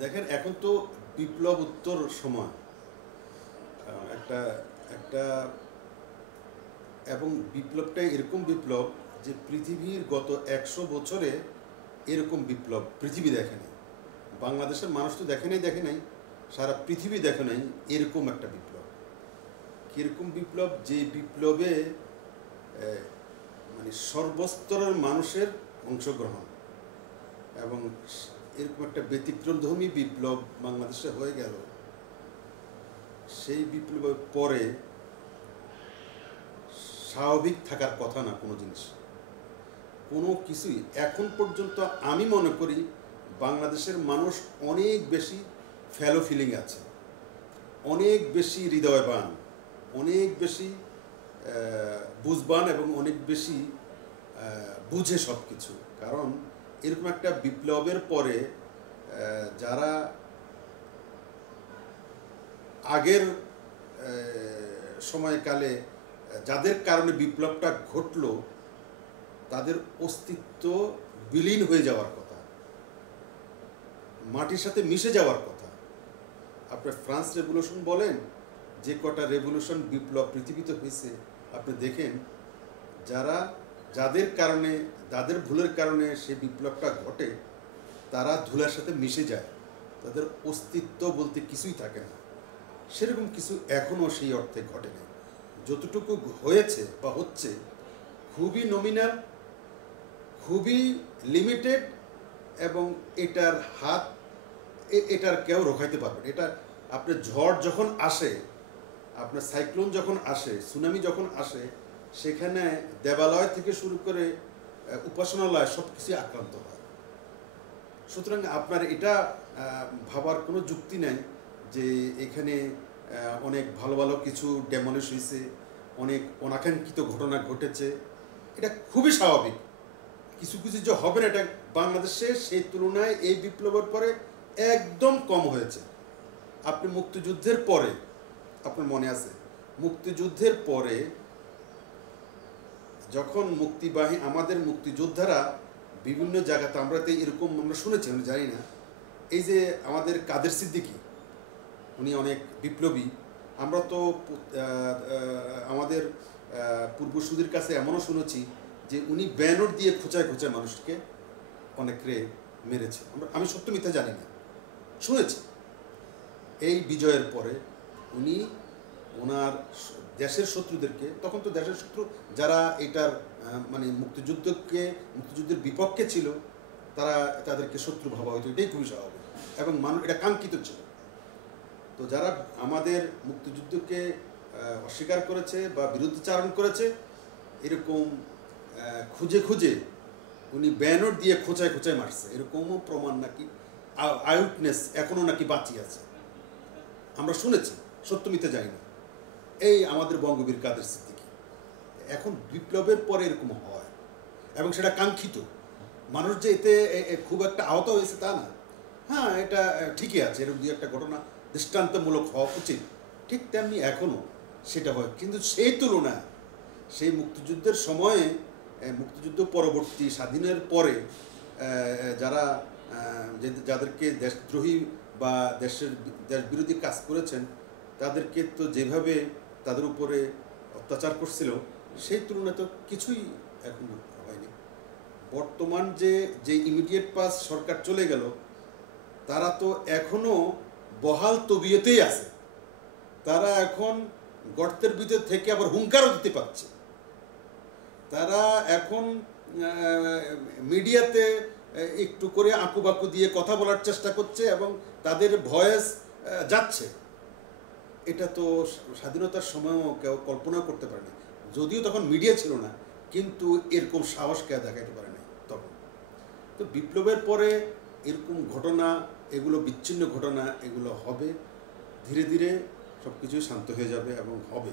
দেখেন এখন তো বিপ্লব উত্তর সময় একটা একটা এবং বিপ্লবটাই এরকম বিপ্লব যে পৃথিবীর গত 100 বছরে এরকম বিপ্লব পৃথিবী দেখেনি। বাংলাদেশের মানুষ তো দেখে নাই, সারা পৃথিবী দেখে নাই এরকম একটা বিপ্লব। কীরকম বিপ্লব? যে বিপ্লবে মানে সর্বস্তরের মানুষের অংশগ্রহণ এবং এরকম একটা ব্যতিক্রমধর্মী বিপ্লব বাংলাদেশে হয়ে গেল। সেই বিপ্লবের পরে স্বাভাবিক থাকার কথা না কোনো জিনিস, কোনো কিছুই। এখন পর্যন্ত আমি মনে করি বাংলাদেশের মানুষ অনেক বেশি ফেলো ফিলিং আছে, অনেক বেশি হৃদয়বান, অনেক বেশি বুঝবান এবং অনেক বেশি বুঝে সব কিছু। কারণ এরকম একটা বিপ্লবের পরে যারা আগের সময়কালে যাদের কারণে বিপ্লবটা ঘটলো তাদের অস্তিত্ব বিলীন হয়ে যাওয়ার কথা, মাটির সাথে মিশে যাওয়ার কথা। আপনার ফ্রান্স রেভলিউশন বলেন, যে কটা রেভলিউশন বিপ্লব পৃথিবীতে হয়েছে আপনি দেখেন, যাদের কারণে, যাদের ভুলের কারণে সেই বিপ্লবটা ঘটে তারা ধুলার সাথে মিশে যায়, তাদের অস্তিত্ব বলতে কিছুই থাকে না। সেরকম কিছু এখনও সেই অর্থে ঘটেনি। যতটুকু হয়েছে বা হচ্ছে খুবই নমিনাল, খুবই লিমিটেড, এবং এটার কেউ রোখাইতে পারবে না। এটা আপনার ঝড় যখন আসে, আপনার সাইক্লোন যখন আসে, সুনামি যখন আসে, সেখানে দেবালয় থেকে শুরু করে উপাসনালয় সব কিছুই আক্রান্ত হয়। সুতরাং আপনার এটা ভাবার কোনো যুক্তি নেই যে এখানে অনেক ভালো ভালো কিছু ডেমলিশ হয়েছে, অনেক অনাকাঙ্ক্ষিত ঘটনা ঘটেছে। এটা খুবই স্বাভাবিক। কিছু কিছু যে হবে না, এটা বাংলাদেশে সেই তুলনায় এই বিপ্লবের পরে একদম কম হয়েছে। আপনি মুক্তিযুদ্ধের পরে, আপনার মনে আছে মুক্তিযুদ্ধের পরে যখন আমাদের মুক্তিযোদ্ধারা বিভিন্ন জায়গাতে, আমরা শুনেছি, আমি জানি না, এই যে আমাদের কাদের সিদ্দিকী, উনি অনেক বিপ্লবী। আমরা তো আমাদের পূর্বসূরির কাছে এমনও শুনেছি যে উনি ব্যানর দিয়ে খোঁচায় খোঁচায় মানুষকে অনেকরে মেরেছে। আমি সত্য মিথ্যা জানি না, শুনেছি। এই বিজয়ের পরে উনি ওনার দেশের শত্রুদেরকে, তখন তো দেশের শত্রু যারা এটার মানে মুক্তিযুদ্ধের বিপক্ষে ছিল, তাদেরকে শত্রু ভাবা হয়তো, এটাই খুবই স্বাভাবিক এবং মানুষ এটা কাঙ্ক্ষিত ছিল। তো যারা আমাদের মুক্তিযুদ্ধকে অস্বীকার করেছে বা বিরুদ্ধচারণ করেছে, এরকম খুঁজে খুঁজে উনি ব্যানর দিয়ে খোঁচায় খোঁচায় মারছে, এরকমও প্রমাণ নাকি, আইউটনেস এখনও নাকি বাঁচিয়ে আছে। আমরা শুনেছি, সত্য মিথ্যা জানি না। এই আমাদের বঙ্গবীর কাদের সিদ্দিকী। এখন বিপ্লবের পরে এরকম হয় এবং সেটা কাঙ্ক্ষিত। মানুষ যে এতে খুব একটা আহত হয়েছে তা না। হ্যাঁ, এটা ঠিকই আছে, এরকম দু একটা ঘটনা দৃষ্টান্তমূলক হওয়া উচিত। ঠিক তেমনি এখনও সেটা হয়, কিন্তু সেই তুলনায় সেই মুক্তিযুদ্ধের সময়ে, মুক্তিযুদ্ধ পরবর্তী স্বাধীনের পরে যাদেরকে দেশদ্রোহী বা দেশ বিরোধী কাজ করেছেন, তাদেরকে তো যেভাবে তাদের উপরে অত্যাচার করছিল, সেই তুলনায় তো কিছুই এখন হয়নি। বর্তমান যে ইমিডিয়েট পাস সরকার চলে গেল, তারা তো এখনও বহাল তবিয়তেই আছে। তারা এখন গর্তের ভিতর থেকে আবার হুঙ্কারও দিতে পারছে। তারা এখন মিডিয়াতে একটু করে আঁকুবাঁকু দিয়ে কথা বলার চেষ্টা করছে এবং তাদের ভয়েস যাচ্ছে। এটা তো স্বাধীনতার সময়ও কেউ কল্পনাও করতে পারেনি, যদিও তখন মিডিয়া ছিল না, কিন্তু এরকম সাহস কেউ দেখাতে পারে না তখন। তো বিপ্লবের পরে এরকম ঘটনা, এগুলো বিচ্ছিন্ন ঘটনা, এগুলো হবে। ধীরে ধীরে সব কিছুই শান্ত হয়ে যাবে এবং হবে।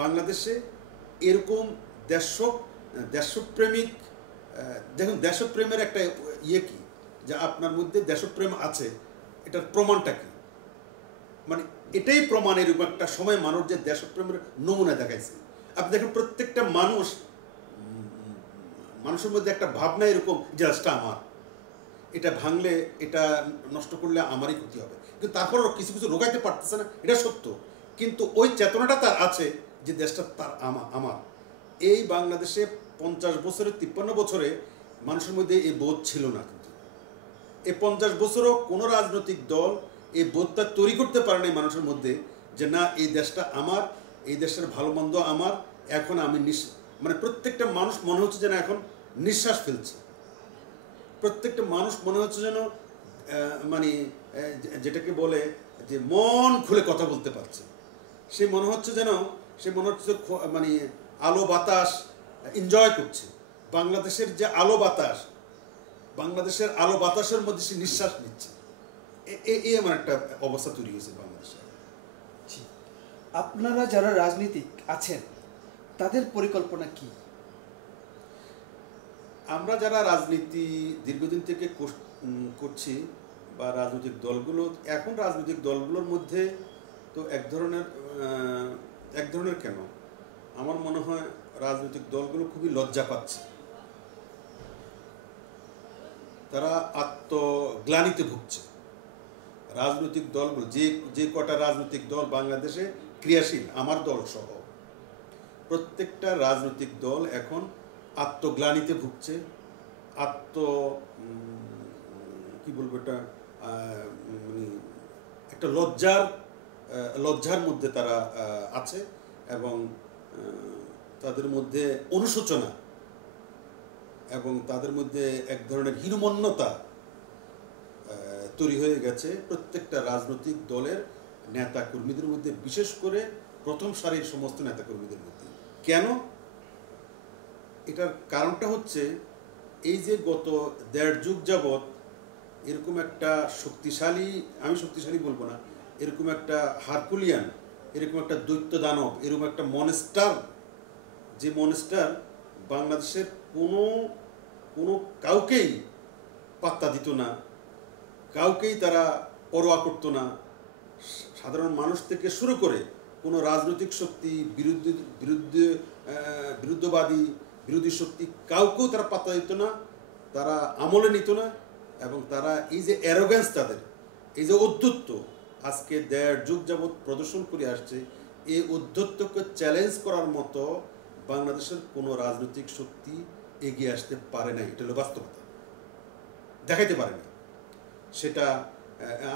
বাংলাদেশে এরকম দেশপ্রেমিক, দেখুন দেশপ্রেমের একটা কি, যে আপনার মধ্যে দেশপ্রেম আছে, এটার প্রমাণটা কি? মানে এটাই প্রমাণ, এরকম একটা সময় মানুষ যে দেশপ্রেমের নমুনা দেখাইছে। আপনি দেখেন প্রত্যেকটা মানুষের মধ্যে একটা ভাবনা এরকম, যে রাষ্ট্রটা আমার, এটা ভাঙলে, এটা নষ্ট করলে আমারই ক্ষতি হবে, কিন্তু তারপরও কিছু কিছু রোগাইতে পারতেছে না, এটা সত্য। কিন্তু ওই চেতনাটা তার আছে যে দেশটা তার আমার। এই বাংলাদেশে 50 বছরে 53 বছরে মানুষের মধ্যে এই বোধ ছিল না, কিন্তু এই 50 বছরও কোনো রাজনৈতিক দল এই বোধটা তৈরি করতে পারে নাই মানুষের মধ্যে যে না, এই দেশটা আমার, এই দেশের ভালো মন্দ আমার। এখন আমি মানে প্রত্যেকটা মানুষ মনে হচ্ছে যেন এখন নিঃশ্বাস ফেলছে, প্রত্যেকটা মানুষ মনে হচ্ছে যেন মানে যেটাকে বলে যে মন খুলে কথা বলতে পারছে। সে মনে হচ্ছে যেন মানে আলো বাতাস এনজয় করছে। বাংলাদেশের যে আলো বাতাস, বাংলাদেশের আলো বাতাসের মধ্যে সে নিঃশ্বাস নিচ্ছে। এই আমার একটা অবস্থা তৈরি হয়েছে বাংলাদেশে। আপনারা যারা রাজনীতিক আছেন তাদের পরিকল্পনা কি? আমরা যারা রাজনীতি দীর্ঘদিন থেকে করছি বা রাজনৈতিক দলগুলো, এখন রাজনৈতিক দলগুলোর মধ্যে তো এক ধরনের কেন, আমার মনে হয় রাজনৈতিক দলগুলো খুবই লজ্জা পাচ্ছে। তারা আত্মগ্লানিতে ভুগছে। রাজনৈতিক দলগুলো, যে কটা রাজনৈতিক দল বাংলাদেশে ক্রিয়াশীল, আমার দল সহ প্রত্যেকটা রাজনৈতিক দল এখন আত্মগ্লানিতে ভুগছে। কি বলবো, এটা মানে একটা লজ্জার মধ্যে তারা আছে, এবং তাদের মধ্যে অনুশোচনা এবং তাদের মধ্যে এক ধরনের হীনমন্যতা তৈরি হয়ে গেছে প্রত্যেকটা রাজনৈতিক দলের নেতা কর্মীদের মধ্যে, বিশেষ করে প্রথম সারির সমস্ত নেতা কর্মীদের মধ্যে। কেন? এটার কারণটা হচ্ছে এই যে গত 1.5 যুগ যাবৎ এরকম একটা শক্তিশালী, আমি শক্তিশালী বলবো না, এরকম একটা হারকুলিয়ান, এরকম একটা দৈত্য দানব, এরকম একটা মনস্টার, যে মনস্টার বাংলাদেশের কোনো কাউকেই পাত্তা দিত না, কাউকেই তারা পরোয়া করতো না। সাধারণ মানুষ থেকে শুরু করে কোনো রাজনৈতিক শক্তি, বিরুদ্ধবাদী বিরোধী শক্তি, কাউকেও তারা পাত্তা দিত না, তারা আমলে নিত না। এবং তারা এই যে অ্যারোগ্যান্স, তাদের এই যে ঔদ্ধত্য আজকে 1.5 যুগ যাবৎ প্রদর্শন করে আসছে, এই ঔদ্ধত্যকে চ্যালেঞ্জ করার মতো বাংলাদেশের কোনো রাজনৈতিক শক্তি এগিয়ে আসতে পারে নাই। এটা হলো বাস্তবতা, দেখাইতে পারে না। সেটা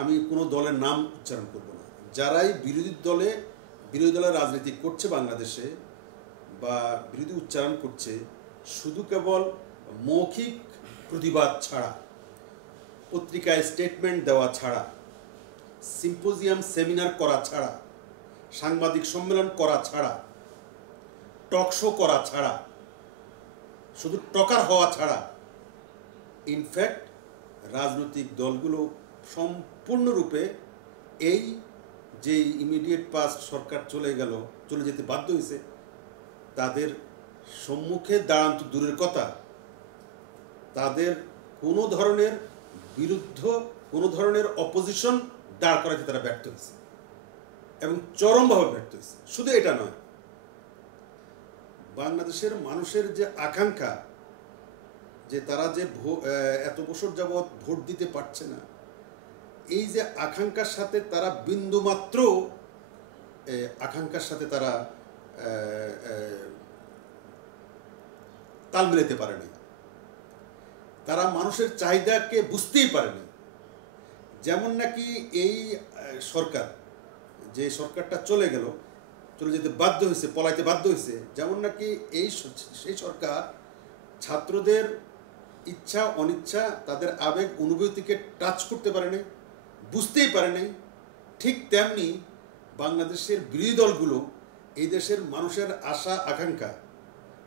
আমি কোনো দলের নাম উচ্চারণ করব না। যারাই বিরোধী দলের রাজনীতি করছে বাংলাদেশে বা বিরোধী উচ্চারণ করছে, শুধু কেবল মৌখিক প্রতিবাদ ছাড়া, পত্রিকায় স্টেটমেন্ট দেওয়া ছাড়া, সিম্পোজিয়াম সেমিনার করা ছাড়া, সাংবাদিক সম্মেলন করা ছাড়া, টক শো করা ছাড়া, শুধু টকার হওয়া ছাড়া, ইনফ্যাক্ট রাজনৈতিক দলগুলো সম্পূর্ণরূপে এই যে ইমিডিয়েট পাস্ট সরকার চলে যেতে বাধ্য হয়েছে, তাদের সম্মুখে দাঁড়ান তো দূরের কথা, তাদের কোনো ধরনের কোনো ধরনের অপোজিশন দাঁড় করাতে তারা ব্যর্থ হয়েছে, এবং চরমভাবে ব্যর্থ হয়েছে। শুধু এটা নয়, বাংলাদেশের মানুষের যে আকাঙ্ক্ষা, যে তারা যে এত বছর যাবৎ ভোট দিতে পারছে না, এই যে আকাঙ্ক্ষার সাথে তারা বিন্দুমাত্র আকাঙ্ক্ষার সাথে তারা তাল মিলাতে পারেনি। তারা মানুষের চাহিদাকে বুঝতেই পারেনি। যেমন নাকি এই সরকার, যে সরকারটা চলে যেতে বাধ্য হয়েছে, পলাইতে বাধ্য হয়েছে, যেমন নাকি সেই সরকার ছাত্রদের ইচ্ছা অনিচ্ছা, তাদের আবেগ অনুভূতিকে টাচ করতে পারে নাই, বুঝতেই পারে নাই। ঠিক তেমনি বাংলাদেশের বিরোধী দলগুলো এই দেশের মানুষের আশা আকাঙ্ক্ষা,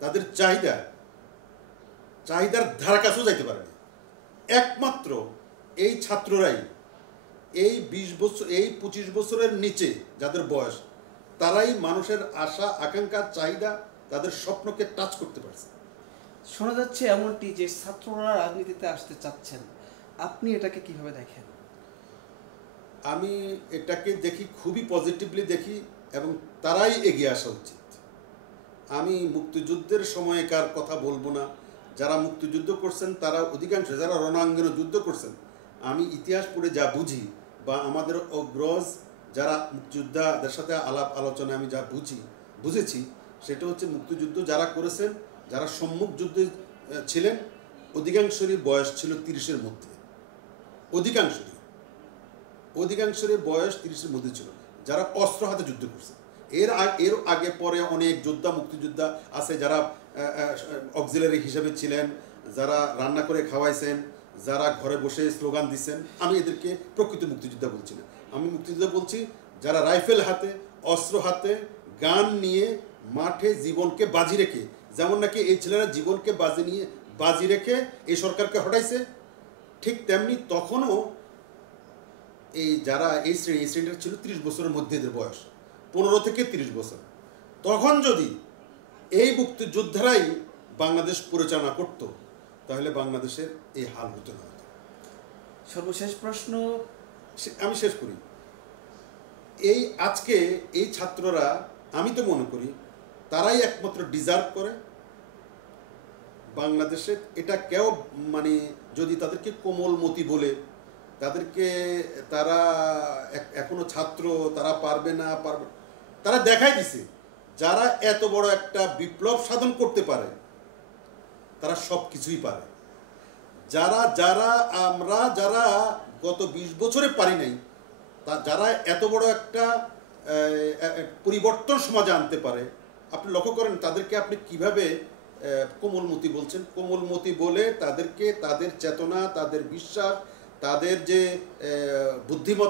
তাদের চাহিদার ধারা কাছেও যাইতে পারে না। একমাত্র এই ছাত্ররাই, এই 25 বছরের নিচে যাদের বয়স, তারাই মানুষের আশা আকাঙ্ক্ষা চাহিদা, তাদের স্বপ্নকে টাচ করতে পারছে। শোনা যাচ্ছে এমনটি যে ছাত্ররা রাজনীতিতে আসতে চাচ্ছেন, আপনি এটাকে কিভাবে দেখেন? আমি এটাকে দেখি খুবই পজিটিভলি দেখি, এবং তারাই এগিয়ে আসা উচিত। আমি মুক্তিযুদ্ধের সময়কার কথা বলবো না, যারা মুক্তিযুদ্ধ করছেন তারা অধিকাংশ, যারা রণাঙ্গনে যুদ্ধ করছেন, আমি ইতিহাস পড়ে যা বুঝি বা আমাদের অগ্রজ যারা মুক্তিযোদ্ধাদের সাথে আলাপ আলোচনায় আমি যা বুঝেছি, সেটা হচ্ছে মুক্তিযুদ্ধ যারা করেছেন, যারা সম্মুখ যুদ্ধে ছিলেন, অধিকাংশেরই বয়স ছিল 30-এর মধ্যে। অধিকাংশেরই বয়স 30-এর মধ্যে ছিল, যারা অস্ত্র হাতে যুদ্ধ করছে। এর আগে পরে অনেক যোদ্ধা, মুক্তিযোদ্ধা আছে যারা অক্সিলারি হিসেবে ছিলেন, যারা রান্না করে খাওয়াইছেন, যারা ঘরে বসে স্লোগান দিচ্ছেন। আমি এদেরকে প্রকৃত মুক্তিযোদ্ধা বলছি না, আমি মুক্তিযোদ্ধা বলছি যারা রাইফেল হাতে, অস্ত্র হাতে, গান নিয়ে মাঠে জীবনকে বাজি রেখে, যেমন নাকি এই ছেলেরা জীবনকে বাজি রেখে এই সরকারকে হটাইছে, ঠিক তেমনি তখনও এই যারা এই শ্রেণীটা ছিল 30 বছরের মধ্যে, এদের বয়স 15 থেকে 30 বছর। তখন যদি এই মুক্তিযোদ্ধারাই বাংলাদেশ পরিচালনা করত, তাহলে বাংলাদেশের এই হাল হতো না। সর্বশেষ প্রশ্ন আমি শেষ করি। আজকে এই ছাত্ররা, আমি তো মনে করি তারাই একমাত্র ডিজার্ভ করে বাংলাদেশে। এটা কেউ মানে যদি তাদেরকে কোমলমতি বলে, তাদেরকে তারা এখনো ছাত্র, তারা পারবে না, তারা দেখাই দিছে যারা এত বড় একটা বিপ্লব সাধন করতে পারে তারা সব কিছুই পারে। যারা গত 20 বছরে পারি নাই, যারা এত বড় একটা পরিবর্তন সমাজে আনতে পারে, আপনি লক্ষ্য করেন তাদেরকে আপনি কিভাবে কোমলমতি বলছেন। কোমলমতি বলে তাদেরকে তাদের চেতনা, তাদের বিশ্বাস, তাদের যে বুদ্ধিমত্তা